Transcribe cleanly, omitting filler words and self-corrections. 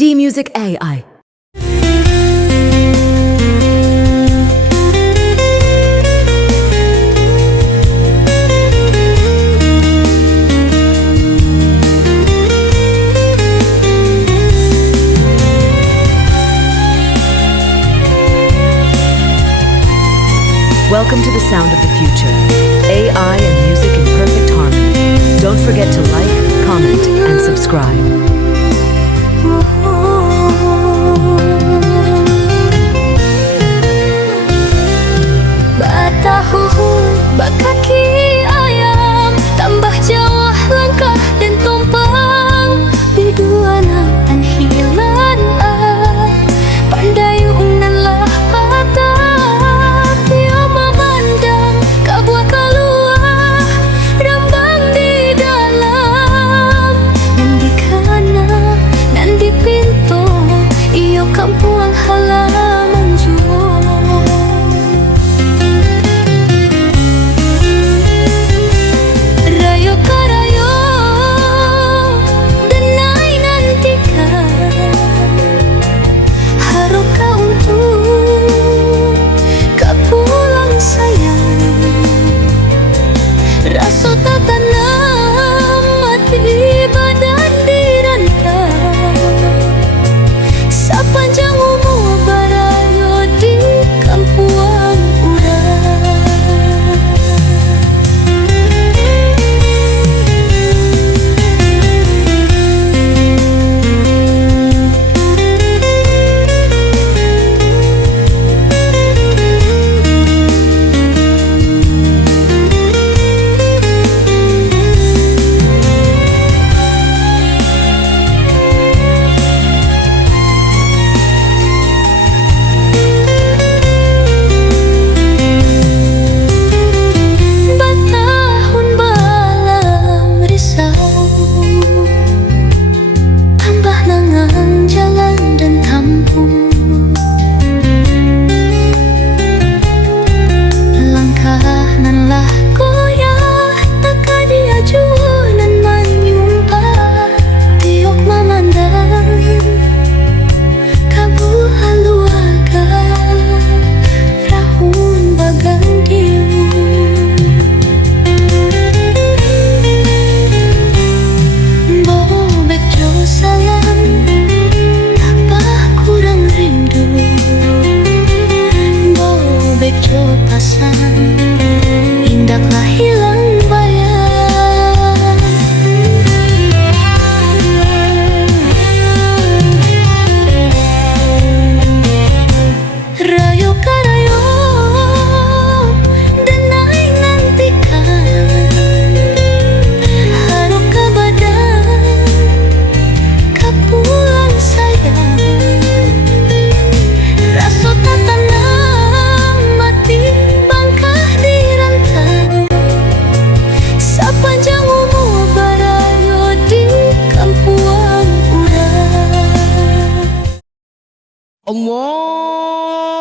D Music AI. Welcome to the sound of the future. AI and music in perfect harmony. Don't forget to like, comment, and subscribe. Batahu, bakaki ayam, tambah jauh langkah dan tumpang. Biduana tan hilan pandai unanlah patah. Dia memandang kabuah keluar, rambang di dalam. Nan di kanan, nan di pintu, iyo kampuang halaman jua. Rasa tak tanam mati badan dirantau sepanjang umur barayo di kampuang urang. Indahlah hilang bayang. Rayo karayo denai nantikan, haruk ke badan kapulang sayang. Rasa tak tanam mati bangkah dirantau sepanjang umur barayo di kampuang urang. Allah